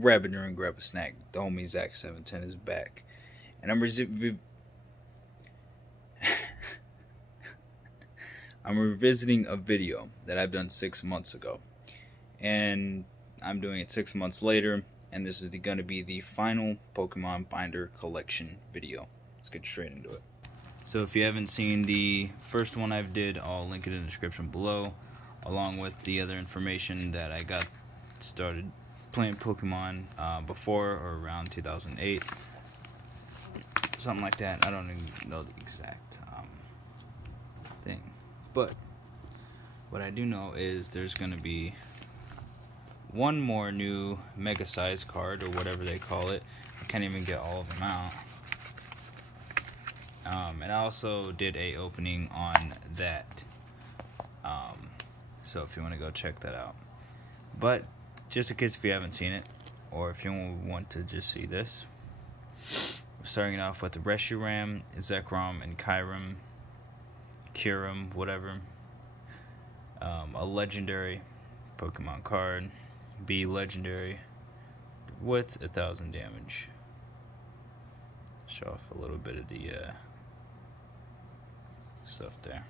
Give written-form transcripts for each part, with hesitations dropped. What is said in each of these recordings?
Grab a drink, grab a snack. The homie Zach710 is back. And I'm revisiting a video that I've done 6 months ago. And I'm doing it 6 months later. And this is going to be the final Pokemon Binder collection video. Let's get straight into it. So if you haven't seen the first one I've did, I'll link it in the description below, along with the other information that I got started playing Pokemon before or around 2008, something like that. I don't even know the exact thing, but what I do know is there's going to be one more new mega size card, or whatever they call it. I can't even get all of them out. And I also did a opening on that, so if you want to go check that out. But just in case if you haven't seen it, or if you want to just see this, we're starting off with the Reshiram, Zekrom, and Kyram, whatever. A legendary Pokemon card, be legendary with 1,000 damage. Show off a little bit of the stuff there.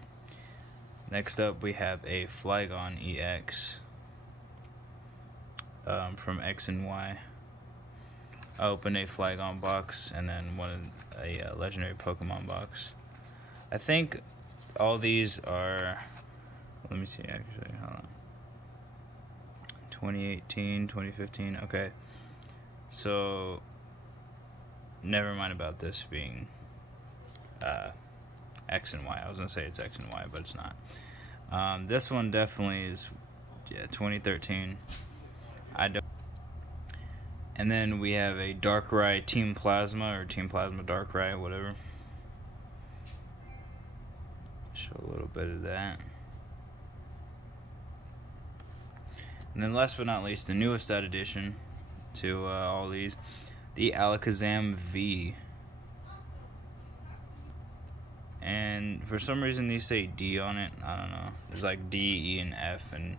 Next up, we have a Flygon Ex. From X and Y. I opened a Flygon box and then a legendary Pokemon box. I think all these are, let me see actually, hold on. 2018, 2015, okay. So, never mind about this being X and Y. I was going to say it's X and Y, but it's not. This one definitely is, yeah, 2013. And then we have a Darkrai Team Plasma, or Team Plasma Darkrai, whatever. Show a little bit of that. And then last but not least, the newest addition to all these, the Alakazam V. And for some reason these say D on it. I don't know. There's like D, E, and F, and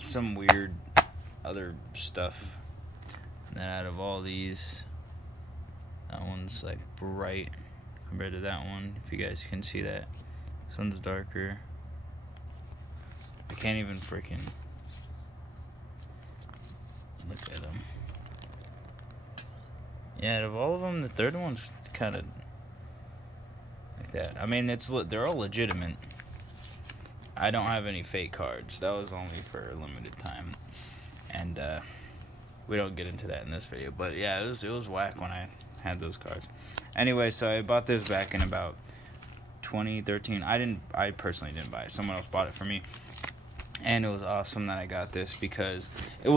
some weird other stuff. And then out of all these, that one's like bright compared to that one, if you guys can see that. This one's darker. I can't even freaking look at them. Yeah, out of all of them, the third one's kind of like that. I mean, they're all legitimate. I don't have any fake cards. That was only for a limited time, and we don't get into that in this video. But yeah, it was whack when I had those cards. Anyway, so I bought this back in about 2013. I personally didn't buy it. Someone else bought it for me, and it was awesome that I got this because it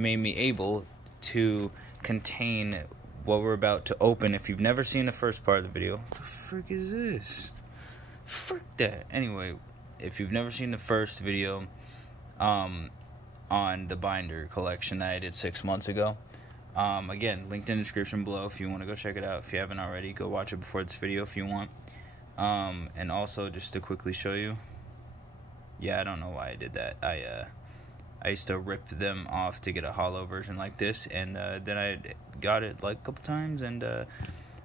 made me able to contain what we're about to open. If you've never seen the first part of the video, what the frick is this? Frick that. Anyway, if you've never seen the first video on the binder collection that I did 6 months ago, again, linked in the description below if you want to go check it out. If you haven't already, go watch it before this video if you want. And also, just to quickly show you, yeah, I don't know why I did that. I used to rip them off to get a hollow version like this, and then I got it like a couple times, and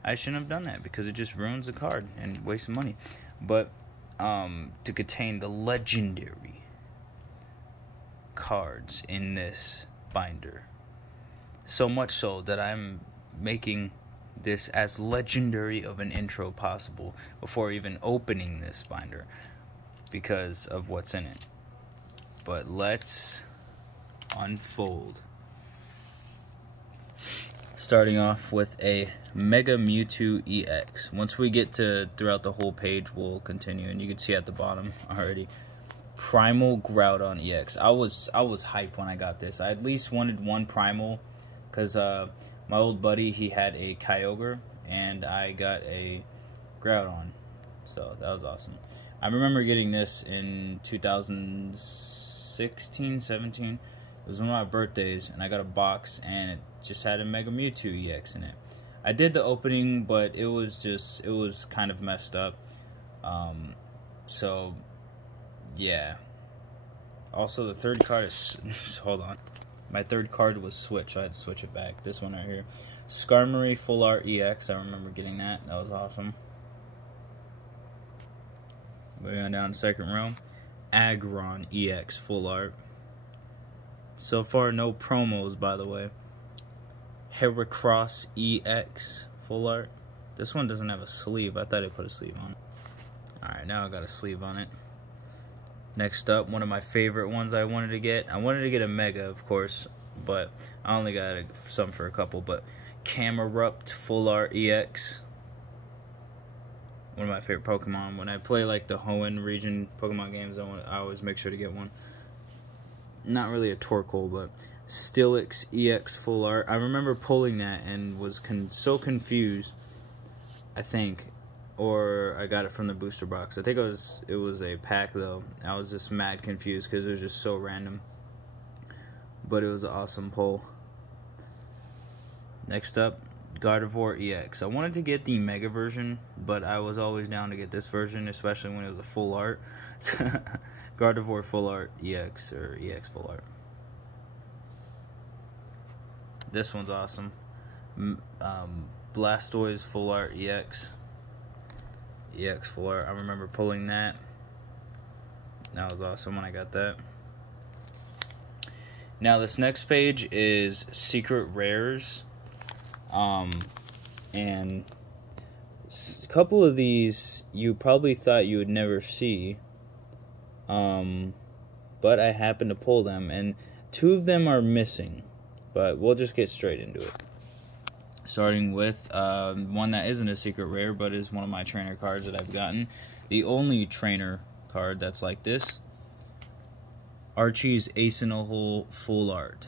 I shouldn't have done that because it just ruins the card and wastes money. But to contain the legendary cards in this binder, so much so that I'm making this as legendary of an intro possible before even opening this binder because of what's in it. But let's unfold. Starting off with a Mega Mewtwo EX. Once we get to throughout the whole page, we'll continue, and you can see at the bottom already, Primal Groudon Ex. I was hyped when I got this. I at least wanted one Primal, because my old buddy, he had a Kyogre, and I got a Groudon, so that was awesome. I remember getting this in 2016, 17. It was one of my birthdays, and I got a box, and it just had a Mega Mewtwo EX in it. I did the opening, but it was kind of messed up. So, yeah. Also, the third card is, hold on. My third card was Switch, so I had to switch it back. This one right here. Skarmory Full Art EX. I remember getting that. That was awesome. Moving on down to second row. Agron EX Full Art. So far, no promos, by the way. Heracross EX Full Art. This one doesn't have a sleeve. I thought I put a sleeve on it. Alright, now I got a sleeve on it. Next up, one of my favorite ones I wanted to get. I wanted to get a Mega, of course, but I only got some for a couple. But Camerupt Full Art EX. One of my favorite Pokemon. When I play like the Hoenn region Pokemon games, I always make sure to get one. Not really a Torkoal, but Steelix EX Full Art. I remember pulling that and was so confused, I think. Or I got it from the booster box. I think it was a pack though. I was just mad confused because it was just so random. But it was an awesome pull. Next up, Gardevoir EX. I wanted to get the Mega version, but I was always down to get this version, especially when it was a full art. Gardevoir Full Art EX, or EX Full Art. This one's awesome. Blastoise Full Art EX. EX Full Art. I remember pulling that. That was awesome when I got that. Now this next page is Secret Rares. And a couple of these you probably thought you would never see. But I happened to pull them, and two of them are missing. But we'll just get straight into it. Starting with one that isn't a secret rare, but is one of my trainer cards that I've gotten. The only trainer card that's like this. Archie's Ace in a Hole Full Art.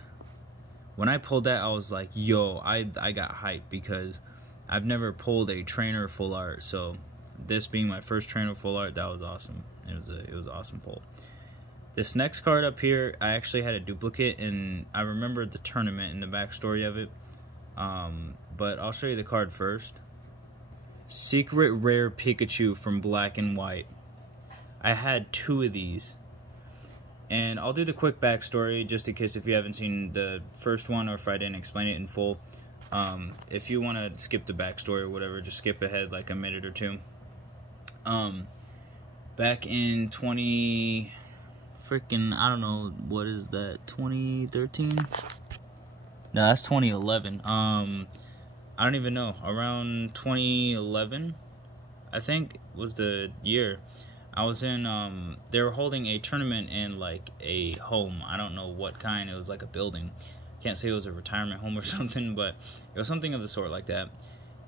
When I pulled that, I was like, yo, I got hyped because I've never pulled a trainer full art. So this being my first trainer full art, that was awesome. It was an awesome pull. This next card up here, I actually had a duplicate, and I remembered the tournament and the backstory of it. But I'll show you the card first. Secret Rare Pikachu from Black and White. I had two of these. And I'll do the quick backstory just in case if you haven't seen the first one or if I didn't explain it in full. If you want to skip the backstory or whatever, just skip ahead like a minute or two. Back in I don't know, what is that, 2013? No, that's 2011. I don't even know. Around 2011, I think, was the year. I was in, they were holding a tournament in, like, a home. I don't know what kind. It was like a building. Can't say it was a retirement home or something, but it was something of the sort like that.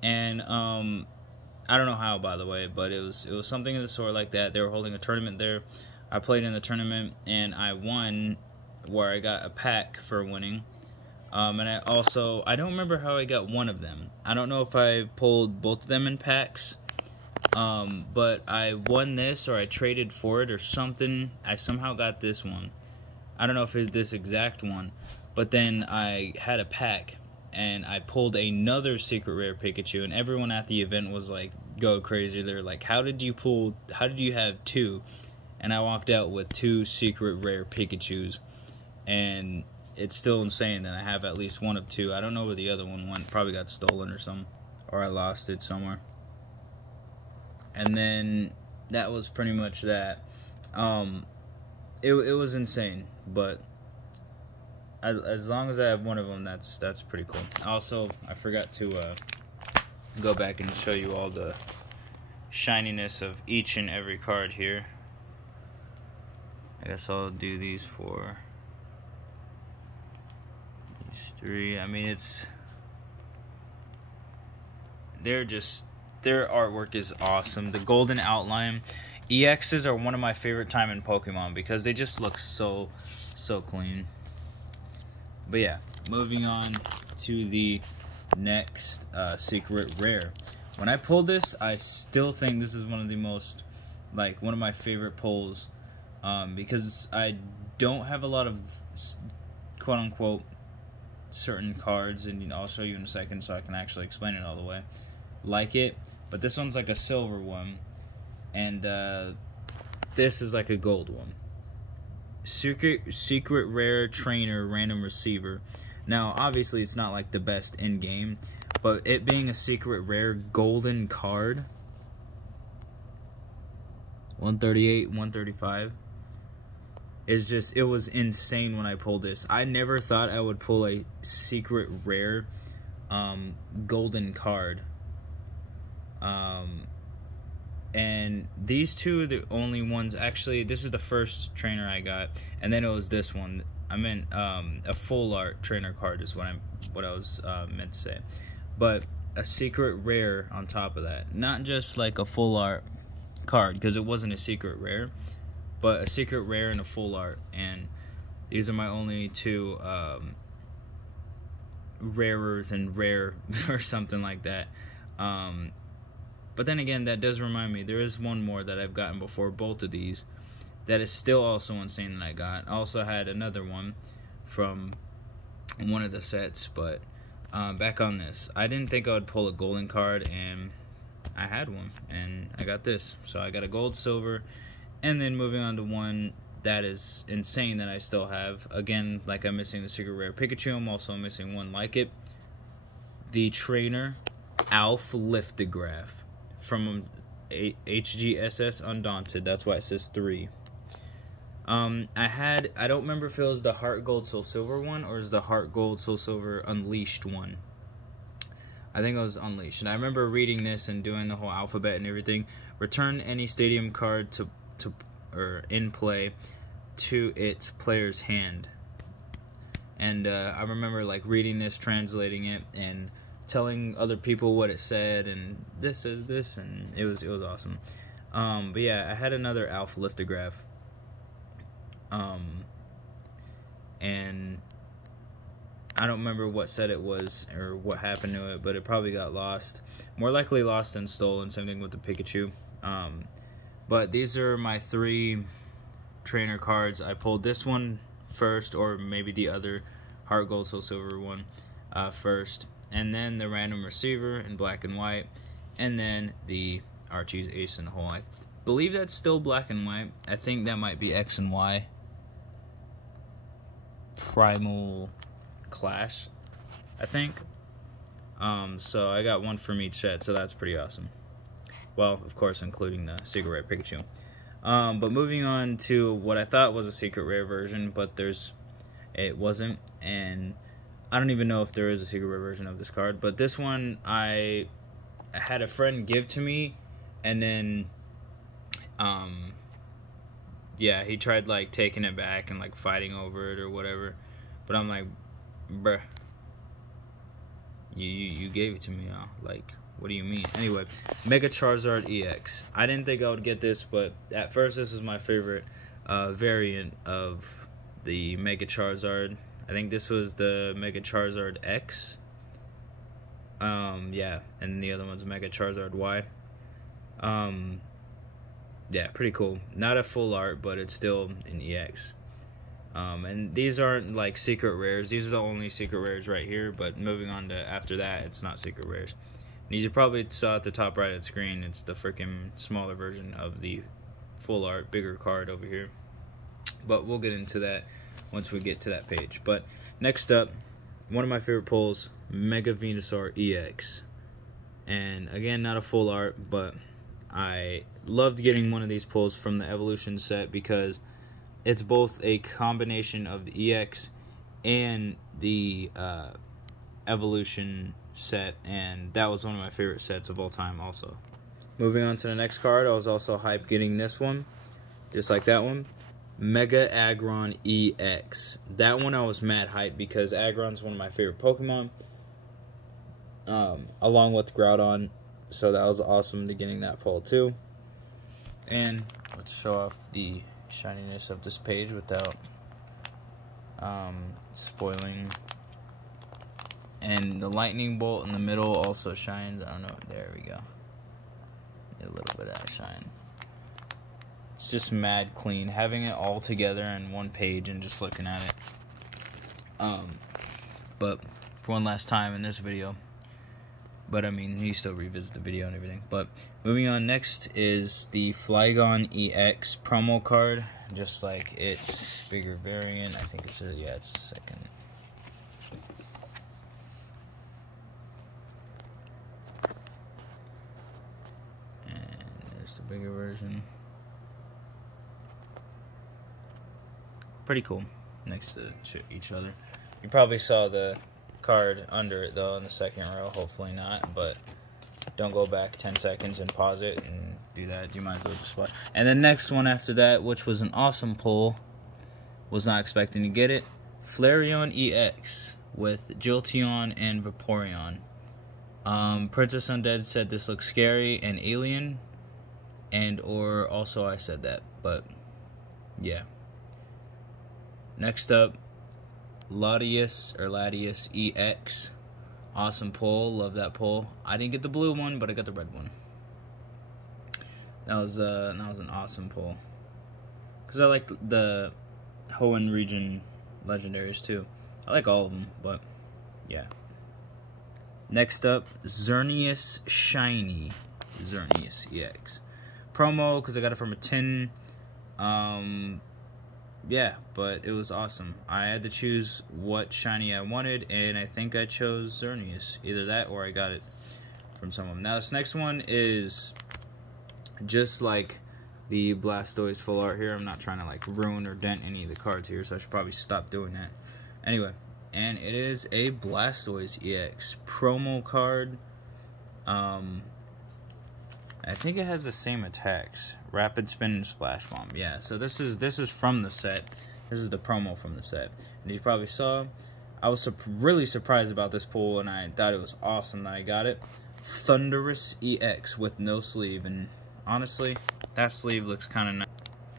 And, I don't know how, by the way, but it was something of the sort like that. They were holding a tournament there. I played in the tournament, and I won, where I got a pack for winning. And I don't remember how I got one of them. I don't know if I pulled both of them in packs. But I won this, or I traded for it, or something. I somehow got this one. I don't know if it's this exact one. But then I had a pack, and I pulled another secret rare Pikachu, and everyone at the event was like, go crazy. They're like, how did you have two? And I walked out with two secret rare Pikachus. And it's still insane that I have at least one of two. I don't know where the other one went. Probably got stolen or something. Or I lost it somewhere. And then that was pretty much that. It was insane. But as long as I have one of them, that's pretty cool. Also, I forgot to go back and show you all the shininess of each and every card here. I guess I'll do these for these three. I mean, their artwork is awesome. The golden outline. EXs are one of my favorite time in Pokemon because they just look so clean. But yeah, moving on to the next secret rare. When I pulled this, I still think this is one of the most, like, one of my favorite pulls. Because I don't have a lot of quote-unquote certain cards, and I'll show you in a second so I can actually explain it all the way, like it. But this one's like a silver one, and this is like a gold one. secret rare trainer random receiver. Now, obviously, it's not like the best in game, but it being a secret rare golden card, 138, 135, is just, it was insane when I pulled this. I never thought I would pull a secret rare golden card. And these two are the only ones. Actually, this is the first trainer I got, and then it was this one. I meant a full art trainer card is what I was meant to say, but a secret rare on top of that. Not just like a full art card, because it wasn't a secret rare, but a secret rare and a full art. And these are my only two rarer than rare or something like that. But then again, that does remind me, there is one more that I've gotten before both of these that is still also insane that I got. I also had another one from one of the sets, but back on this, I didn't think I would pull a golden card, and I had one, and I got this. So I got a gold, silver, and then moving on to one that is insane that I still have. Again, like I'm missing the secret rare Pikachu, I'm also missing one like it. The trainer Alf Liftograph from HGSS Undaunted. That's why it says 3. I don't remember if it was the Heart Gold Soul Silver one or is the Heart Gold Soul Silver Unleashed one. I think it was Unleashed. And I remember reading this and doing the whole alphabet and everything. Return any stadium card or in play to its player's hand. And I remember like reading this, translating it, and telling other people what it said, and this is this, and it was awesome. But yeah, I had another Alpha Liftograph, and I don't remember what set it was or what happened to it, but it probably got lost. More likely lost than stolen, same thing with the Pikachu. But these are my 3 trainer cards. I pulled this one first, or maybe the other Heart Gold Soul Silver one first, and then the random receiver in black and white, and then the Arceus Ace in the hole. I believe that's still black and white. I think that might be X and Y. Primal Clash, I think. So I got one from each set, so that's pretty awesome. Well, of course, including the secret rare Pikachu. But moving on to what I thought was a secret rare version, but it wasn't, and I don't even know if there is a secret rare version of this card, but this one I had a friend give to me, and then, yeah, he tried, like, taking it back and, like, fighting over it or whatever, but I'm like, bruh, you gave it to me, like, what do you mean? Anyway, Mega Charizard EX. I didn't think I would get this, but at first this is my favorite variant of the Mega Charizard. I think this was the Mega Charizard X. Yeah, and the other one's Mega Charizard Y. Yeah, pretty cool. Not a full art, but it's still an EX. And these aren't like secret rares. These are the only secret rares right here, but moving on to after that, it's not secret rares. And as you probably saw at the top right of the screen, it's the freaking smaller version of the full art, bigger card over here. But we'll get into that once we get to that page. But next up, one of my favorite pulls, Mega Venusaur EX. And again, not a full art, but I loved getting one of these pulls from the Evolution set because it's both a combination of the EX and the Evolution set, and that was one of my favorite sets of all time also. Moving on to the next card, I was also hyped getting this one, just like that one. Mega Agron EX. That one I was mad hyped because Agron's one of my favorite Pokemon, along with Groudon, so that was awesome to getting that pull too. And let's show off the shininess of this page without spoiling. And the lightning bolt in the middle also shines. I don't know. There we go. A little bit of that shine. It's just mad clean. Having it all together in one page and just looking at it. But for one last time in this video, But I mean, you still revisit the video and everything. But moving on, next is the Flygon EX promo card. Just like its bigger variant. I think it's it's second. And there's the bigger version. Pretty cool. Next to each other. You probably saw the card under it though in the second row. Hopefully not, but don't go back 10 seconds and pause it and do that. You might as well just watch. And the next one after that, which was an awesome pull, was not expecting to get it. Flareon EX with Jolteon and Vaporeon. Princess Undead said this looks scary and alien, and or also I said that, but yeah. Next up, Latias EX. Awesome pull, love that pull. I didn't get the blue one, but I got the red one. That was an awesome pull. Cause I like the Hoenn region legendaries too. I like all of them, but yeah. Next up, Xerneas Shiny, Xerneas EX promo, because I got it from a tin. Yeah, but it was awesome. I had to choose what shiny I wanted, and I think I chose Xerneas. Either that or I got it from someone. Now, this next one is just like the Blastoise full art here. I'm not trying to like ruin or dent any of the cards here, so I should probably stop doing that. Anyway, and it is a Blastoise EX promo card. I think it has the same attacks. Rapid Spin and Splash Bomb. Yeah, so this is from the set. This is the promo from the set. And you probably saw, I was really surprised about this pull, and I thought it was awesome that I got it. Thundurus EX with no sleeve, and honestly, that sleeve looks kind of nice.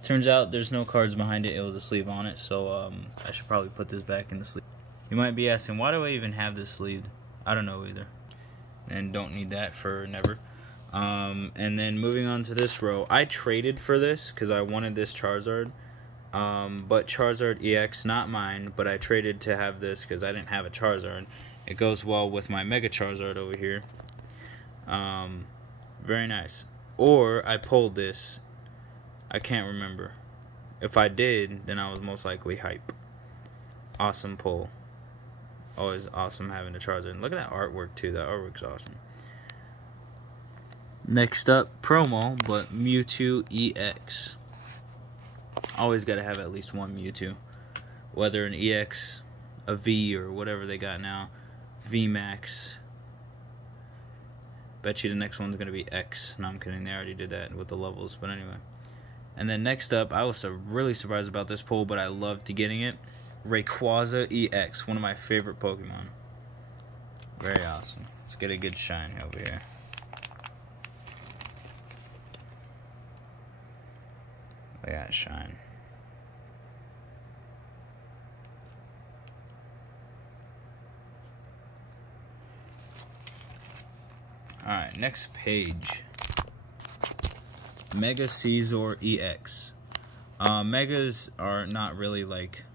Turns out there's no cards behind it. It was a sleeve on it, so I should probably put this back in the sleeve. You might be asking, why do I even have this sleeved? I don't know either, and don't need that for never. And then moving on to this row, I traded for this because I wanted this Charizard, but Charizard EX, not mine, but I traded to have this because I didn't have a Charizard. It goes well with my Mega Charizard over here. Very nice. Or I pulled this. I can't remember. If I did, then I was most likely hype. Awesome pull. Always awesome having a Charizard. And look at that artwork too. That artwork's awesome. Next up, promo, but Mewtwo EX. Always got to have at least one Mewtwo. Whether an EX, a V, or whatever they got now. VMAX. Bet you the next one's going to be X. No, I'm kidding. They already did that with the levels. But anyway. And then next up, I was really surprised about this pull, but I loved getting it. Rayquaza EX. One of my favorite Pokemon. Very awesome. Let's get a good shine over here. Look at that shine. Alright, next page. Mega Scizor EX. Megas are not really like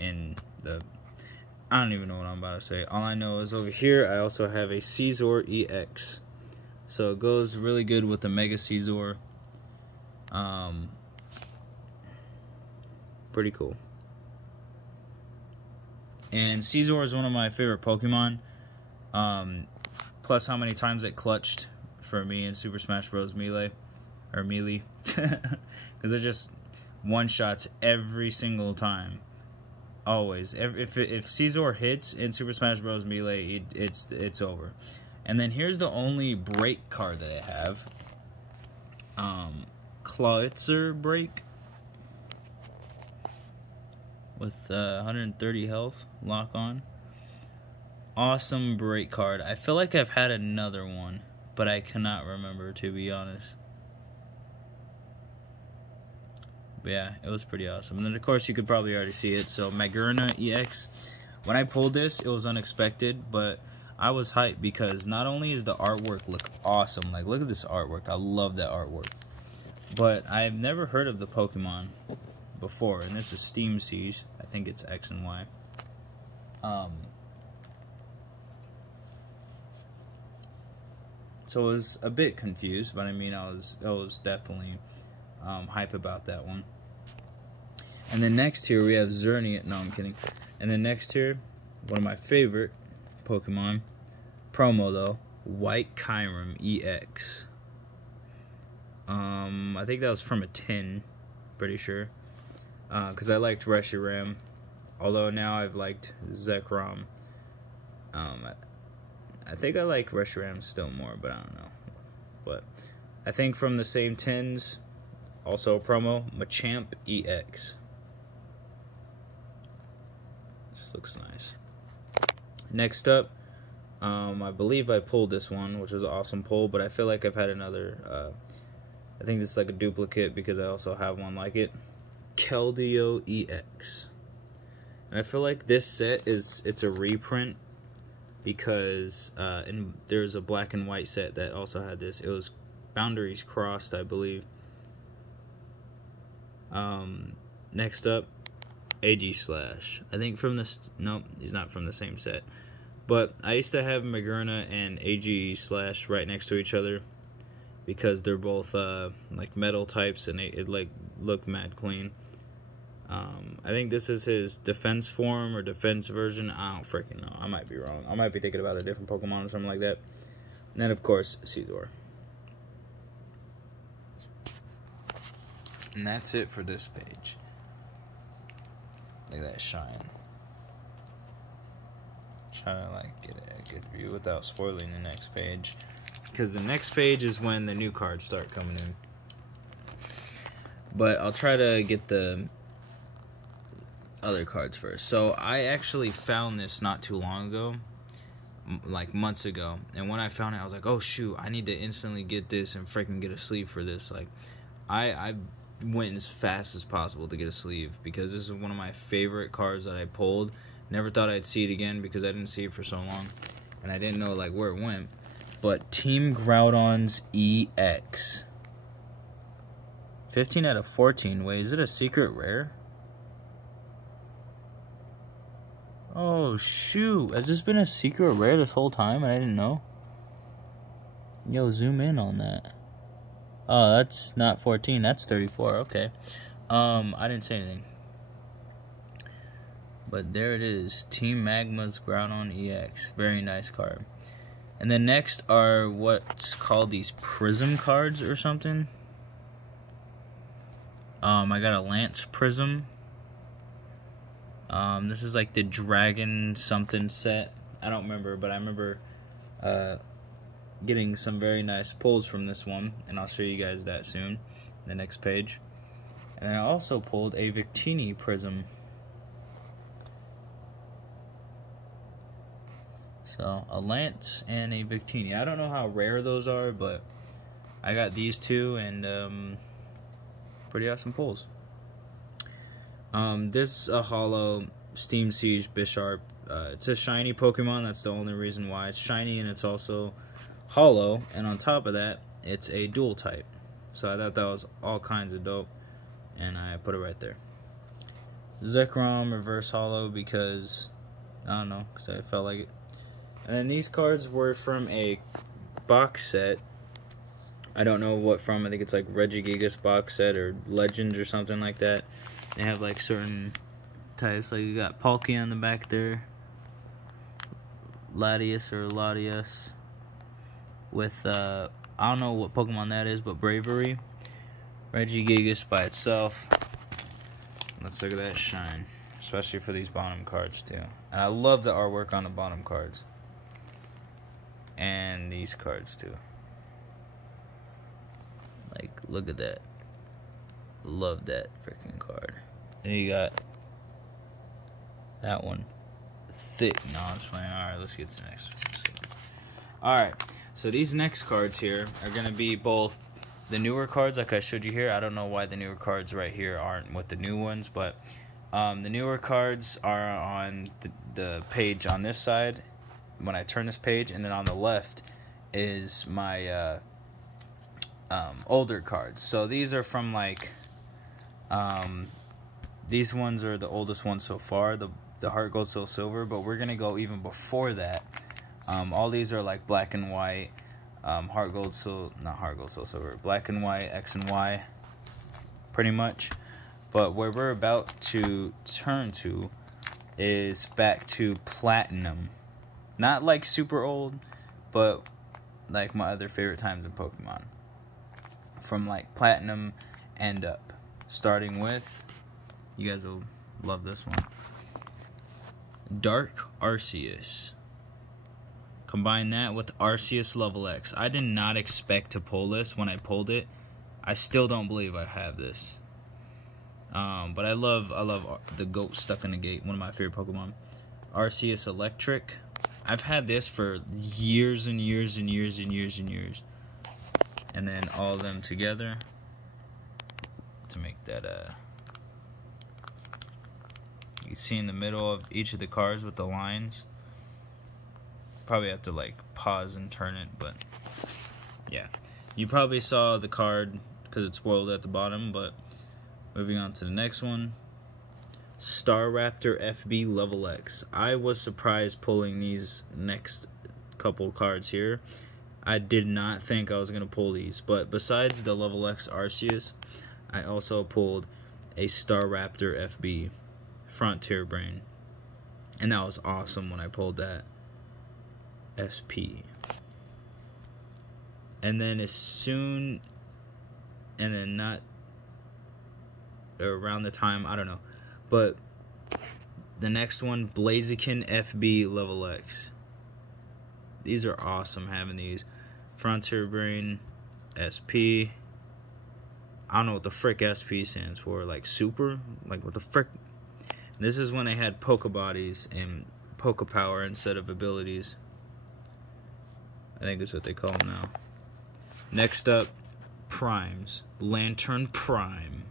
in the... I don't even know what I'm about to say. All I know is over here I also have a Scizor EX. So it goes really good with the Mega Scizor. Pretty cool. And Scizor is one of my favorite Pokemon. Plus how many times it clutched for me in Super Smash Bros. Melee. Or Melee. Because it just one-shots every single time. Always. If Scizor hits in Super Smash Bros. Melee, it's over. And then here's the only break card that I have. Clawitzer break. With 130 health, lock on. Awesome break card. I feel like I've had another one, but I cannot remember, to be honest. But yeah, it was pretty awesome. And then of course you could probably already see it. So Meganium EX. When I pulled this, it was unexpected, but I was hyped because not only is the artwork look awesome, like look at this artwork. I love that artwork. But I've never heard of the Pokemon before, and this is Steam Siege. I think it's X and Y. So I was a bit confused, but I mean, I was definitely hype about that one. And then next here we have Xerneas. No, I'm kidding. And then next here, one of my favorite Pokemon, promo though, White Kyram EX. I think that was from a tin, pretty sure. Because I liked Reshiram, although now I've liked Zekrom. I think I like Reshiram still more, but I don't know. But I think from the same tins, also a promo, Machamp EX. This looks nice. Next up, I believe I pulled this one, which was an awesome pull, but I feel like I've had another, I think this is like a duplicate because I also have one like it. Keldeo EX. And I feel like this set it's a reprint because there's a black and white set that also had this. It was Boundaries Crossed, I believe. Next up, Aegislash. I think from this, nope, he's not from the same set. But I used to have Magerna and Aegislash right next to each other because they're both like metal types and it like looked mad clean. I think this is his defense form or defense version. I don't freaking know. I might be wrong. I might be thinking about a different Pokemon or something like that. And then of course, Seedor. And that's it for this page. Look at that shine. Trying to like get a good view without spoiling the next page, because the next page is when the new cards start coming in. But I'll try to get the other cards first. So I actually found this not too long ago, like months ago, and when I found it I was like, oh shoot, I need to instantly get this and freaking get a sleeve for this. Like I went as fast as possible to get a sleeve because this is one of my favorite cards that I pulled. Never thought I'd see it again because I didn't see it for so long and I didn't know like where it went. But Team Groudon's EX, 15 out of 14. Wait, is it a secret rare? Oh shoot, has this been a secret rare this whole time and I didn't know? Yo, zoom in on that. Oh, that's not 14, that's 34, okay. I didn't say anything. But there it is, Team Magma's Groudon EX. Very nice card. And then next are what's called these Prism cards or something. I got a Lance Prism. This is like the Dragon something set. I don't remember, but I remember getting some very nice pulls from this one, and I'll show you guys that soon, the next page. And I also pulled a Victini Prism. So a Lance and a Victini. I don't know how rare those are, but I got these two, and pretty awesome pulls. This is a holo Steam Siege Bisharp. It's a shiny Pokemon. That's the only reason why it's shiny, and it's also holo, and on top of that it's a dual type. So I thought that was all kinds of dope, and I put it right there. Zekrom reverse holo because I don't know, because I felt like it. And then these cards were from a box set. I don't know what from. I think it's like Regigigas box set or Legends or something like that. They have like certain types, like you got Palkia on the back there, Latias or Latias, with I don't know what Pokemon that is, but Bravery, Regigigas by itself. Let's look at that shine, especially for these bottom cards too. And I love the artwork on the bottom cards, and these cards too. Like, look at that. Love that freaking card. And you got that one. Thick. No, I'm just playing. Alright, let's get to the next one. Alright, so these next cards here are going to be both the newer cards like I showed you here. I don't know why the newer cards right here aren't with the new ones, but the newer cards are on the page on this side when I turn this page, and then on the left is my older cards. So these are from like these ones are the oldest ones so far, the Heart Gold Soul Silver, but we're gonna go even before that. All these are like black and white. Heart Gold, not Heart Gold, Soul Silver, Black and White, X and Y, pretty much. But where we're about to turn to is back to Platinum. Not like super old, but like my other favorite times in Pokemon. From like Platinum and up. Starting with, you guys will love this one, Dark Arceus. Combine that with Arceus Level X. I did not expect to pull this when I pulled it. I still don't believe I have this. But I love the goat stuck in the gate, one of my favorite Pokemon. Arceus Electric. I've had this for years and years and years and years and years. And then all of them together to make that you see in the middle of each of the cards with the lines. Probably have to like pause and turn it, but yeah, you probably saw the card because it's spoiled at the bottom. But moving on to the next one, Staraptor FB Level X. I was surprised pulling these next couple cards here. I did not think I was gonna pull these, but besides the Level X Arceus, I also pulled a Staraptor FB Frontier Brain, and that was awesome when I pulled that SP. And then not around the time, I don't know, but the next one, Blaziken FB Level X. These are awesome having these. Frontier Brain SP. I don't know what the frick SP stands for. Like super? Like what the frick? This is when they had Poke Bodies and Poke Power instead of abilities. I think that's what they call them now. Next up, Primes. Lantern Prime.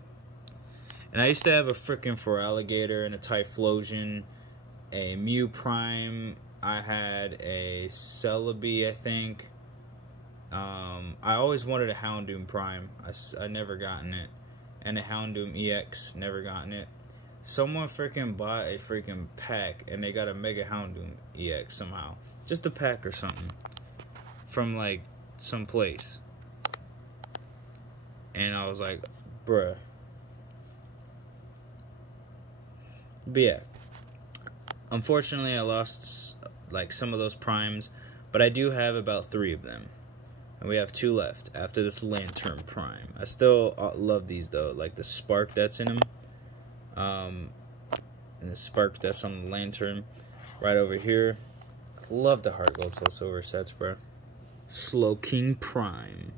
And I used to have a freaking Feraligatr and a Typhlosion, a Mew Prime. I had a Celebi, I think. I always wanted a Houndoom Prime. I never gotten it. And a Houndoom EX, never gotten it. Someone freaking bought a freaking pack and they got a Mega Houndoom EX somehow. Just a pack or something. From like some place. And I was like, bruh. But yeah. Unfortunately, I lost like some of those primes, but I do have about 3 of them. And we have 2 left after this Lantern Prime. I still love these though, like the spark that's in them. And the spark that's on the Lantern right over here. Love the Heart Gold Soul Silver sets, bro. Slowking Prime.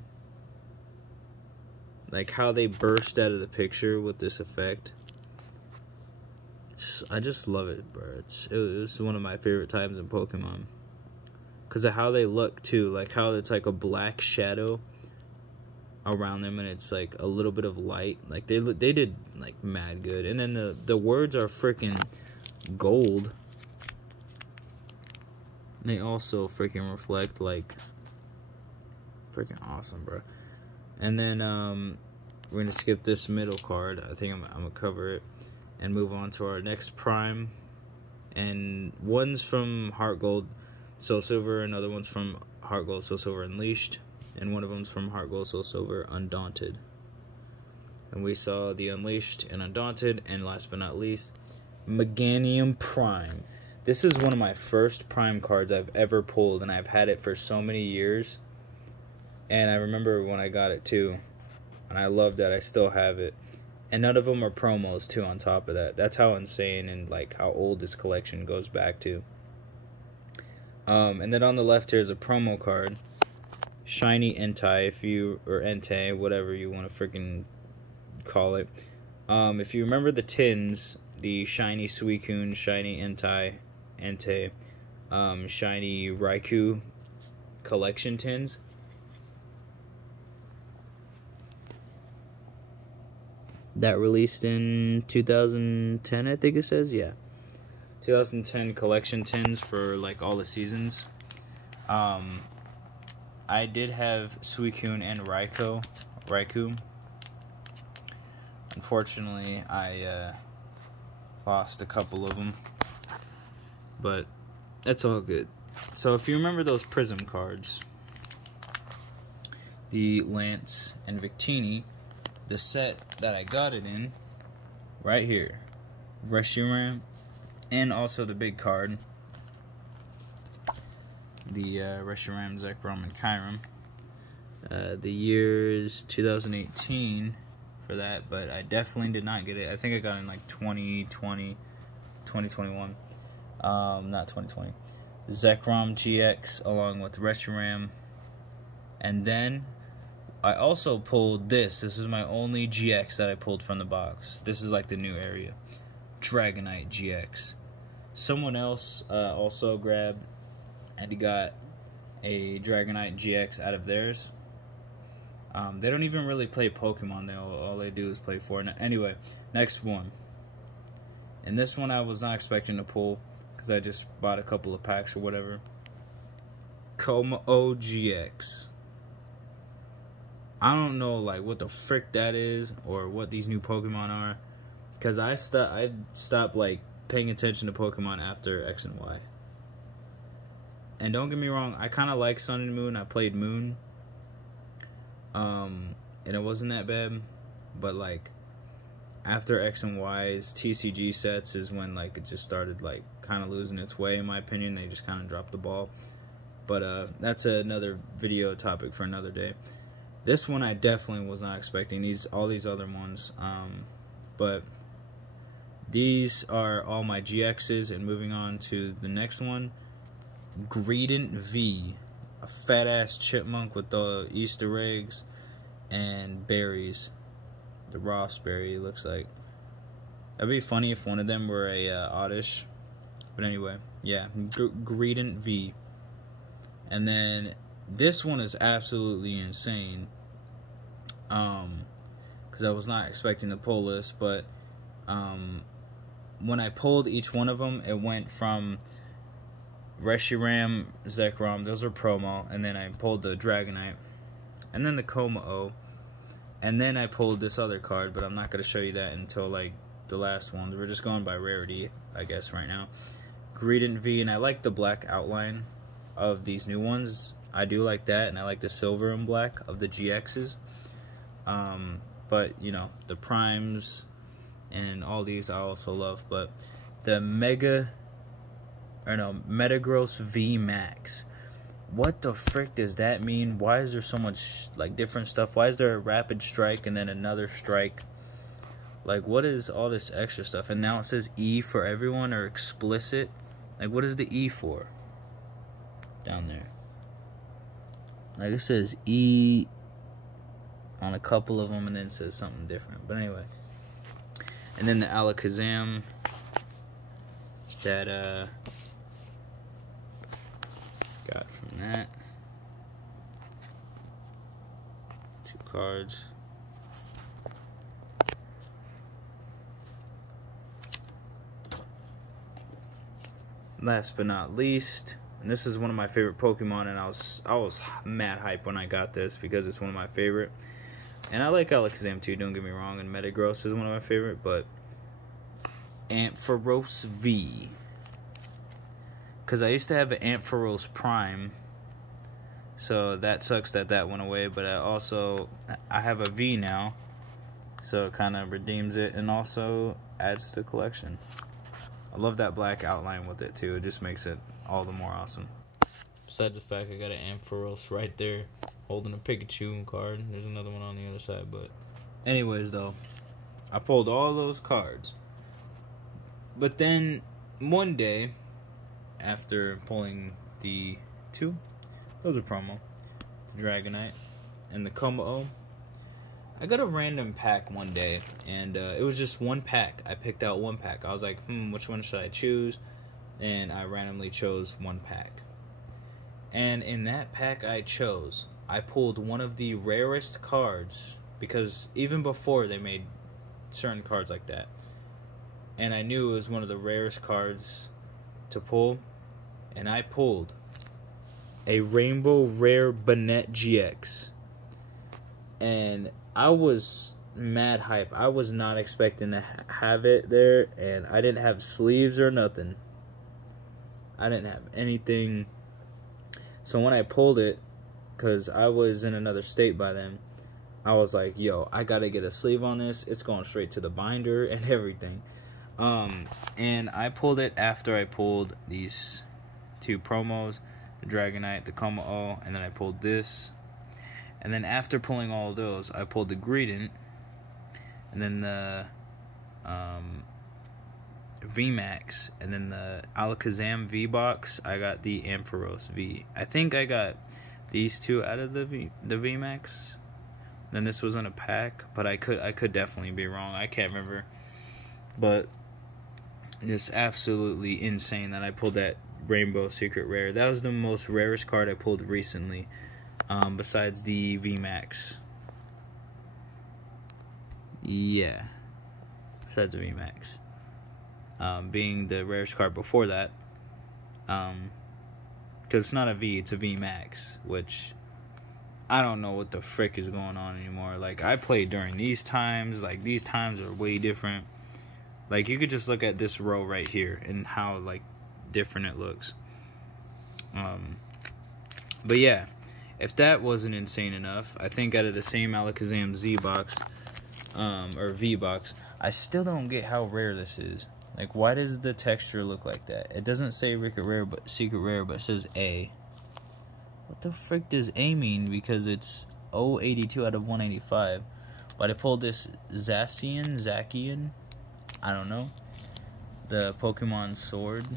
Like how they burst out of the picture with this effect. I just love it, bro. It was one of my favorite times in Pokemon. Because of how they look, too. Like how it's like a black shadow around them and it's like a little bit of light. Like they did like mad good. And then the words are freaking gold. They also freaking reflect like freaking awesome, bro. And then we're gonna skip this middle card. I think I'm gonna cover it and move on to our next Prime. And one's from Heart Gold Soul Silver, another one's from Heart Gold Soul Silver Unleashed, and one of them's from Heart Gold Soul Silver Undaunted. And we saw the Unleashed and Undaunted, and last but not least, Meganium Prime. This is one of my first Prime cards I've ever pulled, and I've had it for so many years. And I remember when I got it too, and I love that I still have it. And none of them are promos too on top of that. That's how insane and like how old this collection goes back to. And then on the left here is a promo card. Shiny Entei, or Entei, whatever you want to freaking call it. If you remember the tins, the Shiny Suicune, Shiny Entei, Shiny Raikou collection tins. That released in 2010, I think it says, yeah. 2010 collection tins for like all the seasons. I did have Suicune and Raikou. Unfortunately, I lost a couple of them, but that's all good. So if you remember those Prism cards, the Lance and Victini, the set that I got it in, right here. Reshiram, and also the big card, the Reshiram, Zekrom, and Kyram. The year's 2018 for that, but I definitely did not get it. I think I got it in like 2020, 2021. Not 2020. Zekrom Gx along with Reshiram. And then I also pulled this. This is my only GX that I pulled from the box. This is like the new area. Dragonite GX. Someone else also grabbed and he got a Dragonite GX out of theirs. They don't even really play Pokemon. All they do is play Fortnite. Anyway, next one. And this one I was not expecting to pull because I just bought a couple of packs or whatever. Kommo GX. I don't know like what the frick that is or what these new Pokemon are, because I stopped like paying attention to Pokemon after X and Y. And don't get me wrong, I kind of like Sun and Moon. I played Moon, and it wasn't that bad, but like after X and Y's TCG sets is when like it just started like kind of losing its way, in my opinion. They just kind of dropped the ball. But that's another video topic for another day. This one I definitely was not expecting. All these other ones, but these are all my GXs. And moving on to the next one, Groudon V, a fat ass chipmunk with the Easter eggs and berries. The Ross berry looks like. That'd be funny if one of them were a Oddish. But anyway, yeah, Groudon V. And then this one is absolutely insane. Because I was not expecting to pull this, but when I pulled each one of them, it went from Reshiram, Zekrom, those are promo, and then I pulled the Dragonite, and then the Kommo, and then I pulled this other card, but I'm not going to show you that until like the last ones. We're just going by rarity, I guess, right now. Groudon V, and I like the black outline of these new ones. I do like that, and I like the silver and black of the GXs. But you know, the primes and all these I also love. But the Metagross V Max, what the frick does that mean? Why is there so much like different stuff? Why is there a rapid strike and then another strike? Like, what is all this extra stuff? And now it says E for everyone, or explicit. Like, what is the E for? Down there. Like, it says E on a couple of them, and then it says something different. But anyway. And then the Alakazam that got from that. 2 cards. Last but not least, and this is one of my favorite Pokemon, and I was mad hype when I got this because it's one of my favorite. And I like Alakazam too, don't get me wrong, and Metagross is one of my favorite, but Ampharos V. Because I used to have an Ampharos Prime, so that sucks that that went away, but I have a V now, so it kind of redeems it and also adds to the collection. I love that black outline with it too, it just makes it all the more awesome. Besides the fact I got an Ampharos right there, holding a Pikachu card. There's another one on the other side, but anyways though, I pulled all those cards. But then one day, after pulling the 2, those are promo, the Dragonite and the Kommo, I got a random pack one day, and it was just one pack. I picked out one pack. I was like, which one should I choose? And I randomly chose one pack. And in that pack I chose, I pulled one of the rarest cards, because even before they made certain cards like that, and I knew it was one of the rarest cards to pull, and I pulled a Rainbow Rare Banette GX. And I was mad hype. I was not expecting to have it there, and I didn't have sleeves or nothing. I didn't have anything. So when I pulled it, because I was in another state by then. I was like, yo, I gotta get a sleeve on this. It's going straight to the binder and everything. And I pulled it after I pulled these 2 promos, the Dragonite, the Como-O, and then I pulled this. And then after pulling all of those, I pulled the Greedent, and then the VMAX, and then the Alakazam V box. I got the Ampharos V. I think I got these 2 out of the VMAX. Then this was in a pack, but I could definitely be wrong. I can't remember. But it's absolutely insane that I pulled that Rainbow Secret Rare. That was the most rarest card I pulled recently, besides the VMAX. Yeah, besides the VMAX. Being the rarest card before that. Because it's not a V, it's a VMAX, which I don't know what the frick is going on anymore. Like, I played during these times. Like, these times are way different. Like, you could just look at this row right here and how, like, different it looks. But yeah, if that wasn't insane enough, I think out of the same Alakazam Z box, or V box, I still don't get how rare this is. Like, why does the texture look like that? It doesn't say Secret Rare, but it says A. What the frick does A mean? Because it's 082 out of 185. But I pulled this Zacian, I don't know. The Pokemon Sword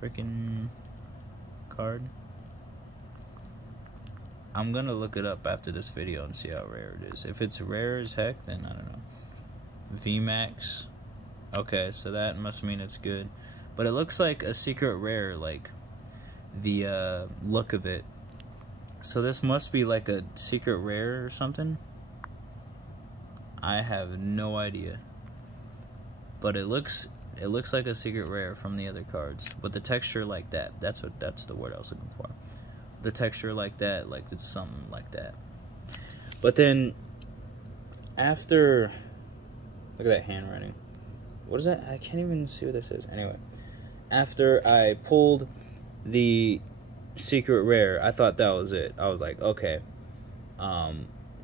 freaking card. I'm gonna look it up after this video and see how rare it is. If it's rare as heck, then I don't know. VMAX. Okay, so that must mean it's good. But it looks like a secret rare, like the look of it. So this must be like a secret rare or something. I have no idea. But it looks like a secret rare from the other cards. But the texture like that, that's the word I was looking for. The texture like that, like it's something like that. But then after, look at that handwriting. What is that? I can't even see what this is. Anyway, after I pulled the secret rare, I thought that was it. I was like, okay,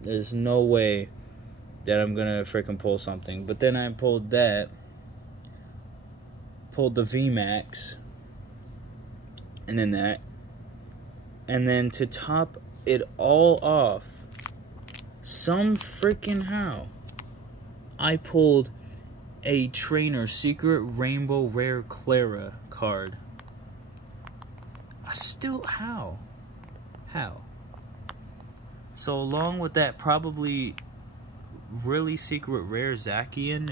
there's no way that I'm gonna freaking pull something. But then I pulled that, pulled the VMAX, and then that, and then to top it all off, some freaking how, I pulled a trainer secret rainbow rare Clara card. How? So along with that probably really secret rare Zacian,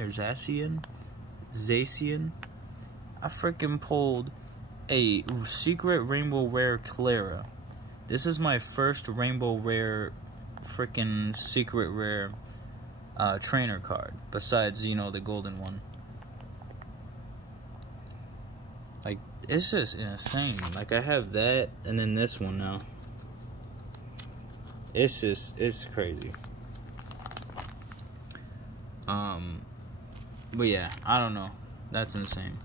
I freaking pulled a secret rainbow rare Clara. This is my first rainbow rare freaking secret rare trainer card, besides, you know, the golden one. Like, it's just insane. Like, I have that, and then this one now. It's crazy. But yeah, I don't know. That's insane.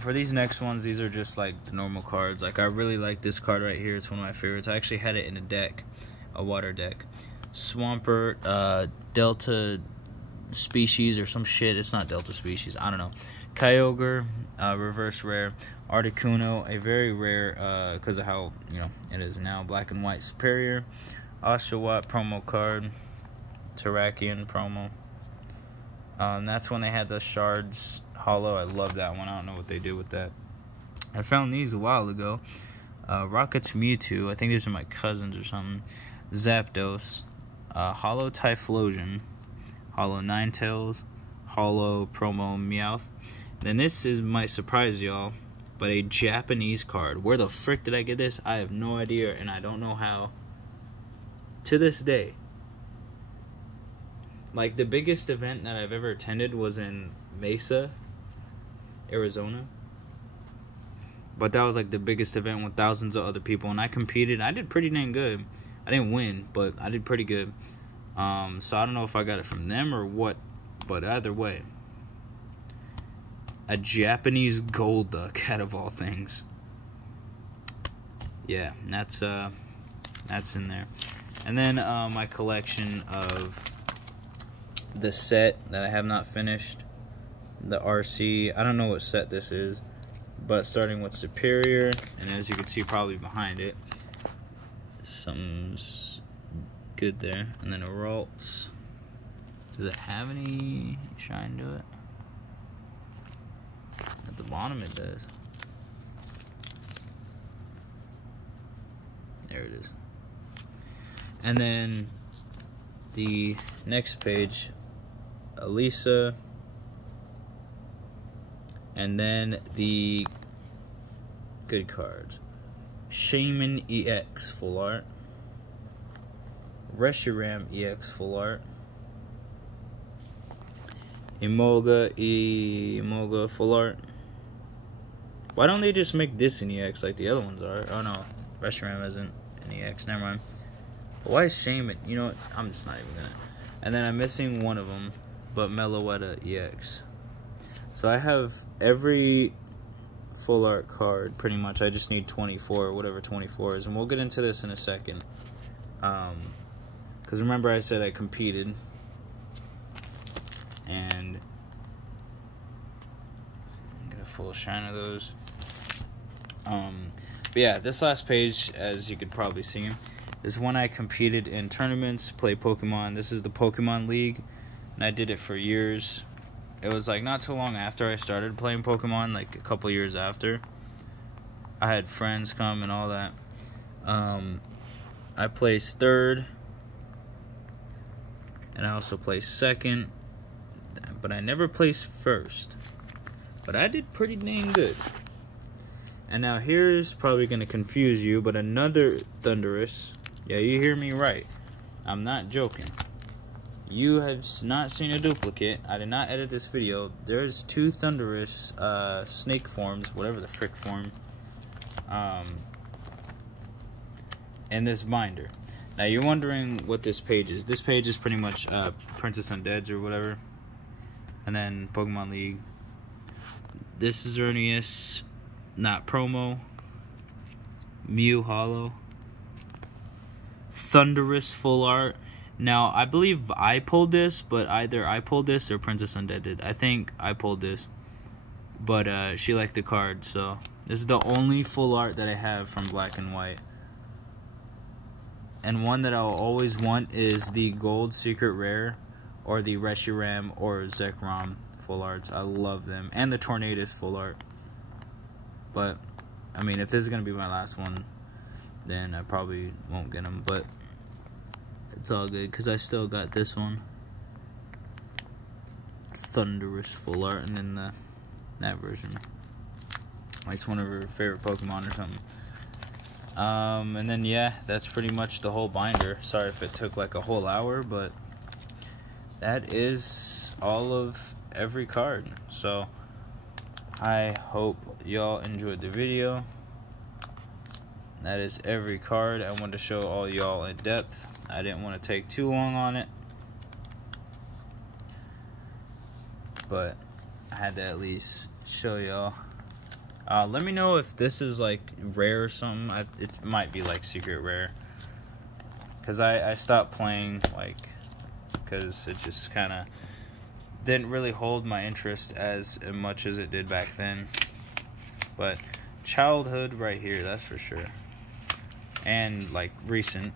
For these next ones, these are just like the normal cards. Like, I really like this card right here. It's one of my favorites. I actually had it in a deck, a water deck. Swampert, Delta Species or some shit. It's not Delta Species. I don't know. Kyogre, reverse rare. Articuno, a very rare, because of how, you know, it is now. Black and White Superior. Oshawott promo card. Terrakion promo. That's when they had the Shards Hollow. I love that one. I don't know what they do with that. I found these a while ago. Rocket's Mewtwo. I think these are my cousins or something. Zapdos. Hollow Typhlosion. Hollow Ninetales. Hollow promo Meowth. Then this might surprise y'all, but a Japanese card. Where the frick did I get this? I have no idea, and I don't know how. To this day. Like, the biggest event that I've ever attended was in Mesa, Arizona. But that was like the biggest event with thousands of other people, and I competed. I did pretty dang good. I didn't win, but I did pretty good. So I don't know if I got it from them or what, but either way. A Japanese Golduck, out of all things. yeah, that's in there. And then my collection of the set that I have not finished, the RC. I don't know what set this is, but starting with Superior, and as you can see probably behind it, something's good there. And then a Ralts. Does it have any shine to it? At the bottom it does. There it is. And then the next page, Elisa, and then the good cards. Shaman EX full art, Reshiram EX full art, Emolga full art. Why don't they just make this an EX like the other ones are? Oh no, Reshiram isn't an EX, never mind. But why is Shaman? You know what, I'm just not even gonna. And then I'm missing one of them, but Meloetta EX. So I have every full art card pretty much. I just need 24, whatever 24 is, and we'll get into this in a second. Because remember I said I competed, and get a full shine of those. But yeah, this last page, as you could probably see, is when I competed in tournaments, play Pokemon. This is the Pokemon League, and I did it for years. It was like not too long after I started playing Pokemon, like a couple years after. I had friends come and all that. I placed third, and I also placed second, but I never placed first. But I did pretty dang good. And now here's probably going to confuse you, but another Thundurus. Yeah, you hear me right. I'm not joking. You have not seen a duplicate. I did not edit this video. There's two Thundurus snake forms, whatever the frick form, in this binder. Now you're wondering what this page is. This page is pretty much Princess Undead's or whatever. And then Pokemon League. This is Xerneas, not promo. Mew Hollow. Thundurus full art. Now, I believe I pulled this, but either I pulled this or Princess Undead did. I think I pulled this, but she liked the card, so this is the only full art that I have from Black and White. And one that I'll always want is the Gold Secret Rare, or the Reshiram or Zekrom full arts. I love them, and the Tornadus full art. But, I mean, if this is going to be my last one, then I probably won't get them, but it's all good, because I still got this one. Thundurus full art, and then that version. Like, it's one of her favorite Pokemon or something. And then, yeah, that's pretty much the whole binder. Sorry if it took like a whole hour, but that is all of every card. So, I hope y'all enjoyed the video. That is every card. I wanted to show all y'all in depth. I didn't want to take too long on it, but I had to at least show y'all. Let me know if this is like rare or something. It might be like secret rare, because I stopped playing, like, because it just kind of didn't really hold my interest as much as it did back then. But childhood right here, that's for sure, and like recent.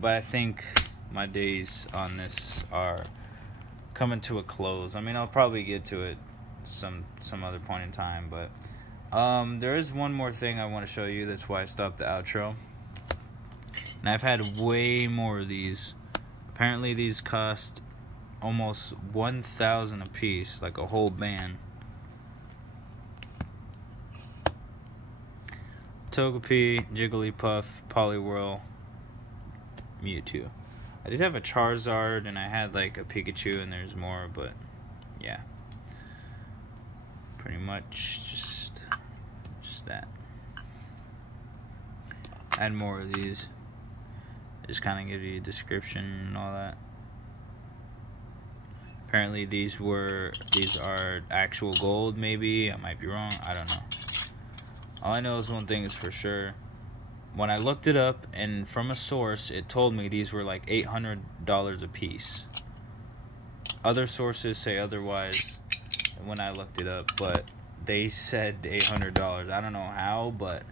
But I think my days on this are coming to a close. I mean, I'll probably get to it some other point in time, but there is one more thing I want to show you. That's why I stopped the outro. And I've had way more of these. Apparently these cost almost 1,000 a piece, like a whole band. Togepi, Jigglypuff, Poliwhirl, Mewtwo. I did have a Charizard, and I had like a Pikachu, and there's more, but yeah, pretty much just that. Add more of these. Just kind of give you a description and all that. Apparently these are actual gold, maybe. I might be wrong, I don't know. All I know is one thing is for sure. When I looked it up, and from a source, it told me these were like $800 a piece. Other sources say otherwise when I looked it up, but they said $800. I don't know how, but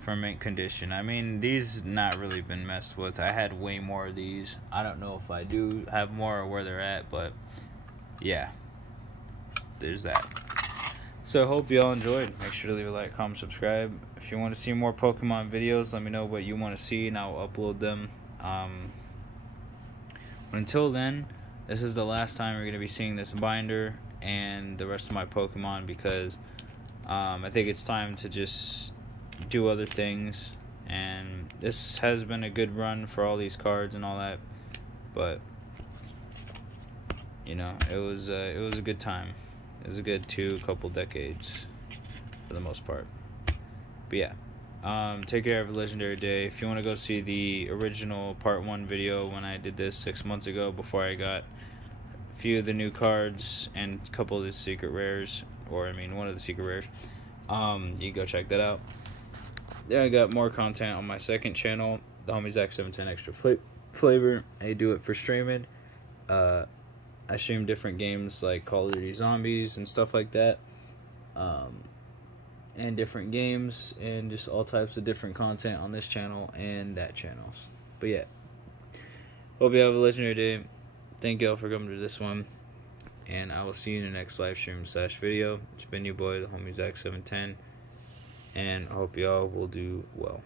for mint condition. I mean, these not really been messed with. I had way more of these. I don't know if I do have more or where they're at, but yeah, there's that. So I hope y'all enjoyed. Make sure to leave a like, comment, subscribe. If you want to see more Pokemon videos, let me know what you want to see and I'll upload them. Until then, this is the last time we're going to be seeing this binder and the rest of my Pokemon, because I think it's time to just do other things. And this has been a good run for all these cards and all that, but you know, it was a good time. It was a good couple decades for the most part. But yeah, take care, have a legendary day. If you want to go see the original part 1 video when I did this 6 months ago, before I got a few of the new cards and a couple of the secret rares, or I mean one of the secret rares, you can go check that out. Then I got more content on my second channel, the Homies X710 Extra Flavor. I do it for streaming. I stream different games like Call of Duty Zombies and stuff like that, and different games, and just all types of different content on this channel and that channels. But yeah, hope you have a legendary day. Thank y'all for coming to this one, and I will see you in the next live stream / video. It's been your boy, the Homies X710, and I hope y'all will do well.